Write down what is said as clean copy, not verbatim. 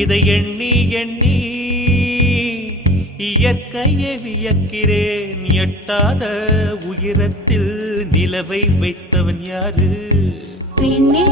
இதை எண்ணி எண்ணி இயற்கையை வியக்கிறேன். எட்டாத உயரத்தில் நிலவை வைத்தவன் யாரு? பெண்ணே